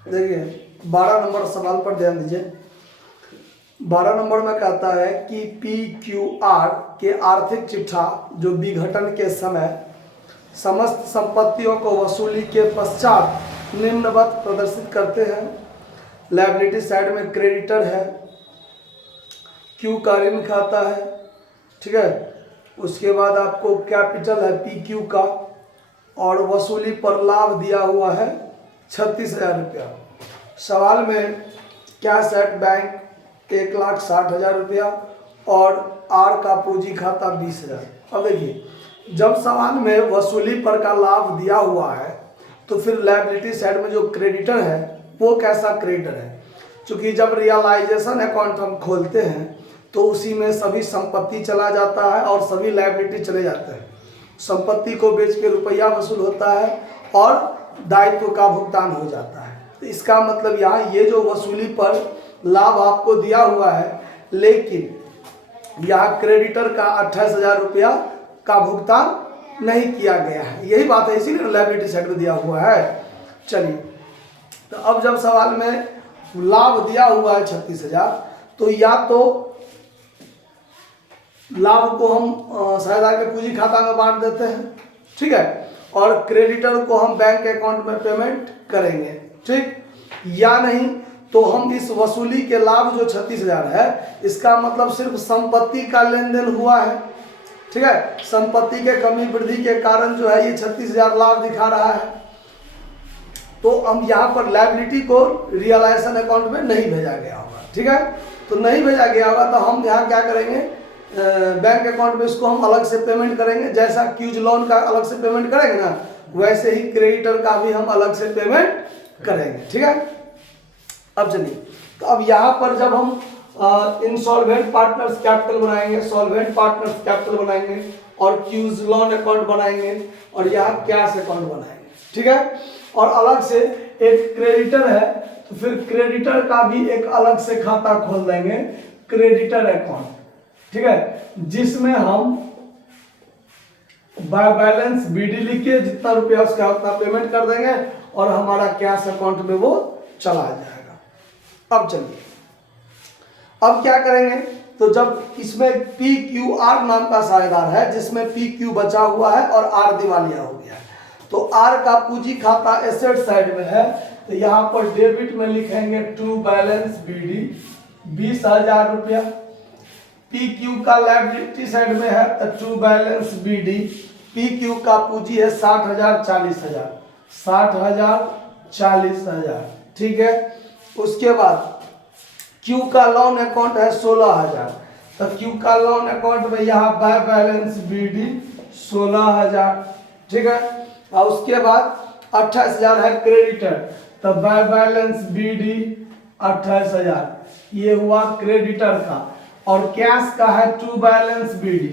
देखिए 12 नंबर सवाल पर ध्यान दीजिए। 12 नंबर में कहता है कि PQR के आर्थिक चिट्ठा जो विघटन के समय समस्त संपत्तियों को वसूली के पश्चात निम्नवत प्रदर्शित करते हैं। लायबिलिटी साइड में क्रेडिटर है, क्यू का ऋण खाता है, ठीक है। उसके बाद आपको कैपिटल है PQ का, और वसूली पर लाभ दिया हुआ है 36,000 रुपया। सवाल में कैश एट बैंक 1,60,000 रुपया और R का पूंजी खाता 20,000। अब देखिए जब सवाल में वसूली पर का लाभ दिया हुआ है तो फिर लायबिलिटी साइड में जो क्रेडिटर है वो कैसा क्रेडिटर है, क्योंकि जब रियलाइजेशन अकाउंट हम खोलते हैं तो उसी में सभी संपत्ति चला जाता है और सभी लायबिलिटी चले जाते हैं। संपत्ति को बेच के रुपया वसूल होता है और दायित्व का भुगतान हो जाता है। तो इसका मतलब यहाँ ये जो वसूली पर लाभ आपको दिया हुआ है, लेकिन यहाँ क्रेडिटर का 28,000 रुपया का भुगतान नहीं किया गया है। यही बात है, इसीलिए लायबिलिटी साइड में दिया हुआ है। चलिए, तो अब जब सवाल में लाभ दिया हुआ है 36,000, तो या तो लाभ को हम साझेदार के पूंजी खाता में बांट देते हैं, ठीक है, और क्रेडिटर को हम बैंक अकाउंट में पेमेंट करेंगे, ठीक। या नहीं तो हम इस वसूली के लाभ जो 36,000 है, इसका मतलब सिर्फ संपत्ति का लेन देन हुआ है, ठीक है। संपत्ति के कमी वृद्धि के कारण जो है ये 36,000 लाभ दिखा रहा है। तो हम यहाँ पर लायबिलिटी को रियलाइजेशन अकाउंट में नहीं भेजा गया होगा, ठीक है। तो नहीं भेजा गया होगा तो हम यहाँ क्या करेंगे, बैंक अकाउंट में इसको हम अलग से पेमेंट करेंगे। जैसा क्यूज लोन का अलग से पेमेंट करेंगे ना, वैसे ही क्रेडिटर का भी हम अलग से पेमेंट करेंगे, ठीक है। अब चलिए, तो अब यहाँ पर जब हम इंसॉल्वेंट पार्टनर्स कैपिटल बनाएंगे, सॉल्वेंट पार्टनर्स कैपिटल बनाएंगे और क्यूज लोन अकाउंट बनाएंगे और यहाँ कैश अकाउंट बनाएंगे, ठीक है। और अलग से एक क्रेडिटर है तो फिर क्रेडिटर का भी एक अलग से खाता खोल देंगे, क्रेडिटर अकाउंट, ठीक है, जिसमें हम बाय बैलेंस BD लिख के जितना रुपया उसका उतना पेमेंट कर देंगे और हमारा कैश अकाउंट में वो चला जाएगा। अब चलिए, अब क्या करेंगे, तो जब इसमें PQR नाम का साझेदार है जिसमें PQ बचा हुआ है और R दिवालिया हो गया है, तो R का पूंजी खाता एसेट साइड में है, तो यहाँ पर डेबिट में लिखेंगे टू बैलेंस BD 20,000 रुपया। PQ का लायबिलिटी साइड में है तो टू बैलेंस BD, PQ का पूंजी है 60,000 40,000, 60,000 40,000, ठीक है। उसके बाद Q का लोन अकाउंट है 16,000, तो Q का लोन अकाउंट में यहाँ बाय बैलेंस BD 16,000, ठीक है। और उसके बाद 28,000 है क्रेडिटर, तो बाय बैलेंस BD 28,000, ये हुआ क्रेडिटर का। और कैश का है टू बैलेंस BD,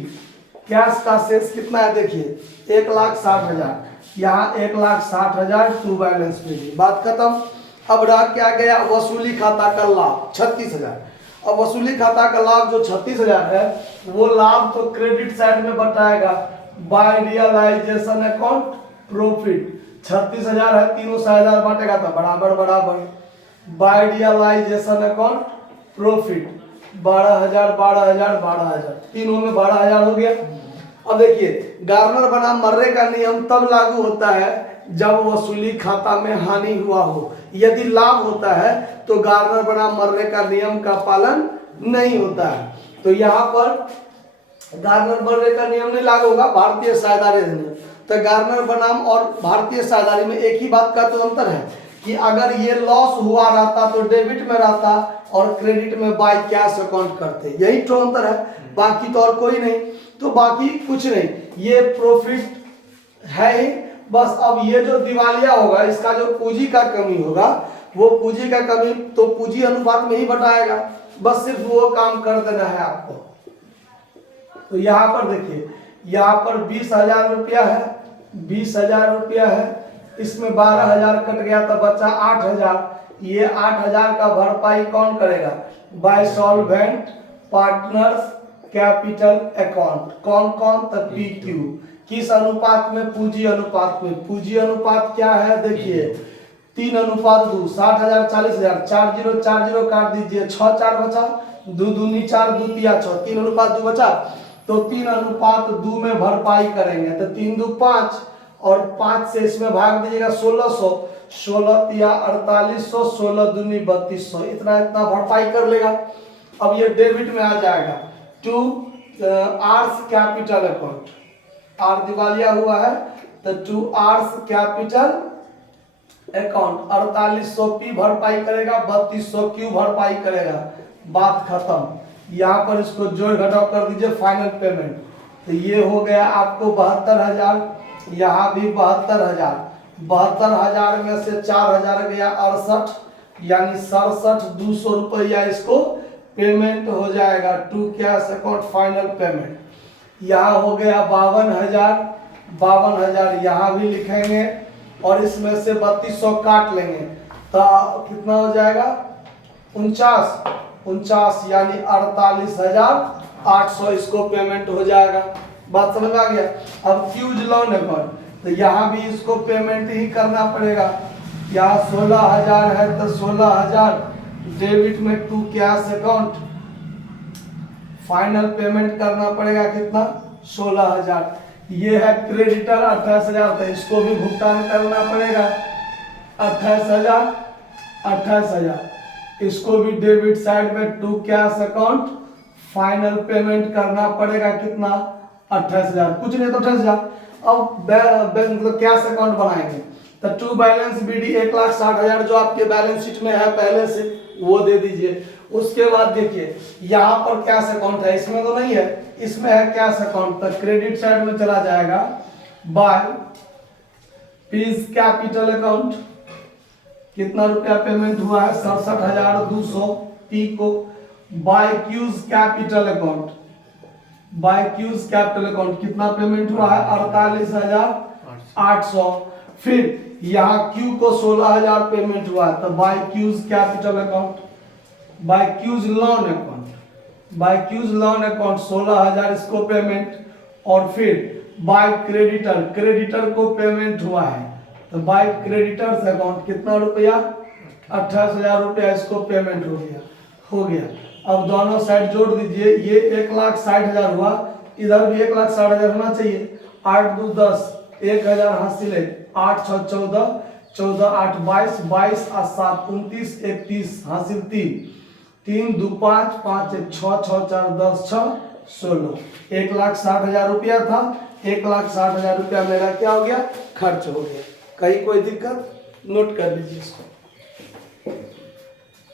कैश का शेष कितना है देखिए 1,60,000, यहाँ 1,60,000 टू बैलेंस BD, बात खत्म। अब रह क्या गया, वसूली खाता का लाभ 36,000। अब वसूली खाता का लाभ जो 36,000 है वो लाभ तो क्रेडिट साइड में बताएगा बाय रियलाइजेशन अकाउंट प्रॉफिट। 36,000 है, तीनों साझेदार बांटेगा तो बराबर बराबर। बाय रियलाइजेशन अकाउंट प्रॉफिट 12,000 12,000 12,000, तीनों में 12,000 हो गया। अब देखिए, गार्नर बनाम मर्रे का नियम तब लागू होता है जब वसूली खाता में हानि हुआ हो। यदि लाभ होता है तो गार्नर बनाम मर्रे का नियम का पालन नहीं होता है। तो यहाँ पर गार्नर मर्रे का नियम नहीं लागू होगा, भारतीय साझेदारी नियम। तो गार्नर बनाम और भारतीय साझेदारी में एक ही बात का तो अंतर है कि अगर ये लॉस हुआ रहता तो डेबिट में रहता और क्रेडिट में बाय कैश अकाउंट करते, यही तो अंतर है, बाकी तो और कोई नहीं। तो बाकी कुछ नहीं, ये प्रॉफिट है ही बस। अब ये जो दिवालिया होगा, इसका जो पूंजी का कमी होगा, वो पूंजी का कमी तो पूंजी अनुपात में ही बताएगा, बस सिर्फ वो काम कर देना है आपको। तो यहाँ पर देखिए, यहाँ पर 20,000 रुपया है, 20,000 रुपया है, इसमें 12,000 कट गया तो बचा 8,000। ये 8,000 का भरपाई कौन करेगा, bye solvent partners capital account. कौन कौन, तो PQ। किस अनुपात में, पूंजी अनुपात में। पूंजी अनुपात क्या है देखिए 3:2, 60,000 40,000, 40 काट दीजिए, 6 4 बचा, 2 दूनी 4, 2 तिया 6, 3:2 बचा। तो 3:2 में भरपाई करेंगे तो 3 2 5 और 5 से इसमें भाग दीजिएगा 1600, 16 तिया 4800, 16 दूनी 3200, इतना इतना भरपाई कर लेगा। अब ये डेबिट में आ जाएगा to R's capital account, R दिवालिया हुआ है तो to R's capital account 4800 P भरपाई करेगा, 3200 क्यू भरपाई करेगा, बात खत्म। यहाँ पर इसको जोड़ घटाव कर दीजिए फाइनल पेमेंट, तो ये हो गया आपको 72,000, यहाँ भी 72,000, 72,000 में से 4,000 गया 68, यानी 67,200 रुपया इसको पेमेंट हो जाएगा to cash account final payment. यहाँ हो गया 52,000, 52,000 यहाँ भी लिखेंगे और इसमें से 3200 काट लेंगे तो कितना हो जाएगा 49, यानी 48,800 इसको पेमेंट हो जाएगा। बात समझ में आ गया। अब क्यूज लोन अकाउंट, तो यहाँ भी इसको पेमेंट ही करना पड़ेगा। यहाँ 16,000 है तो 16,000 डेबिट में to cash account final payment करना पड़ेगा, कितना 16,000। ये है क्रेडिटर 28,000, तो इसको भी भुगतान करना पड़ेगा 28,000, 28,000 इसको भी डेबिट साइड में to cash account final payment करना पड़ेगा, कितना 28,000, कुछ नहीं तो 28,000। अब मतलब कैश अकाउंट बनाएंगे तो टू बैलेंस बीडी 1,60,000 जो आपके बैलेंस शीट में है पहले से वो दे दीजिए। उसके बाद देखिए यहाँ पर कैश अकाउंट है, इसमें तो नहीं है, इसमें है कैश अकाउंट, तो क्रेडिट साइड में चला जाएगा बाय पीज कैपिटल अकाउंट, कितना रुपया पेमेंट हुआ है 67,200 पी को, by Q's capital account, by Q's capital account कितना पेमेंट हुआ है 48,800। फिर यहाँ क्यू को 16,000 पेमेंट हुआ है तो by Q's capital account, by Q's loan account, by Q's loan account 16,000 इसको पेमेंट, और फिर बाय क्रेडिटर, क्रेडिटर को पेमेंट हुआ है तो बाय क्रेडिटर्स अकाउंट कितना रुपया 28,000 रुपया इसको पेमेंट हो गया। अब दोनों साइड जोड़ दीजिए, ये 1,60,000 हुआ, इधर भी 1,60,000 होना चाहिए, 8 2 10, 1,000 हासिल, 8 6 14, 14 8 22, 22 और 7 29, 31 हासिल 3 2 5, 5 1 6, 6 4 10 6 16, 1,60,000 रुपया था, 1,60,000 रुपया मेरा क्या हो गया खर्च हो गया। कहीं कोई दिक्कत नोट कर लीजिए इसको।